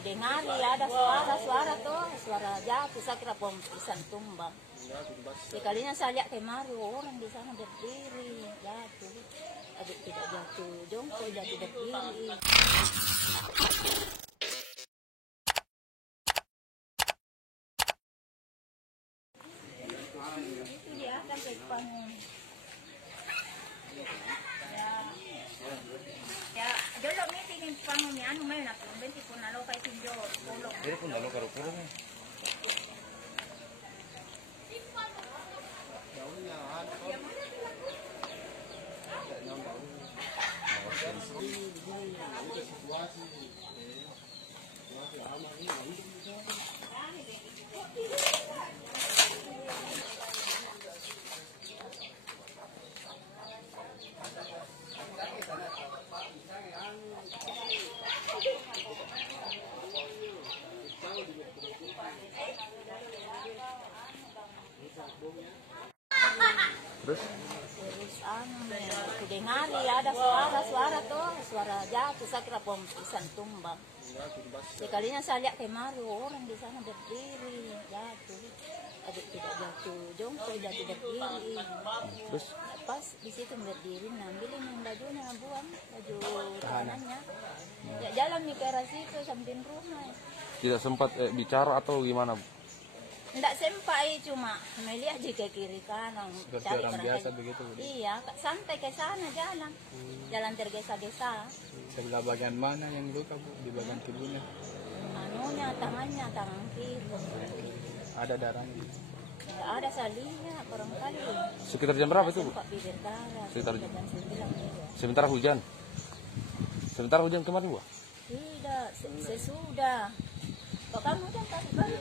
Kudengari ada suara tuh, suara jatuh. Saya kira bom pisang tumbang. Sekalinya saya lihat kemari orang di sana berdiri jatuh. Adik tidak jatuh jongkok, jatuh berdiri. Itu dia akan depannya. Ya, dulu meeting pangun ni anu may nak benti ko nalo kay Sinjo, tulong. Pero kung nalo karo puro mo. Terus Kudengari ada suara tuh, suara jatuh. Saya kira bom pisang tumbang. Sekalinya saya lihat kemari orang di sana berdiri jatuh. Adik tidak jatuh jongkok, jatuh berdiri. terus Pas di situ berdiri ngambilin yang bajunya, buang baju tahanannya. Ya jalan di teras itu samping rumah. tidak sempat bicara atau gimana? Tidak sempat, cuma melihat aja ke kiri kanan. Seperti orang biasa begitu. Iya, santai ke sana jalan. Jalan tergesa-gesa. Sebelah bagian mana yang luka, Bu? Di bagian tubuhnya? Anunya, tangannya, tangan kiri. Ada darahnya? Tidak ada salihnya, barangkali. Sekitar jam berapa itu, Bu? Sempat bibir darah. Sekitar jam 9 juga. Sementara hujan. Sementara hujan kemarin, Bu? Tidak, sesudah. Kok kamu hujan tadi pagi?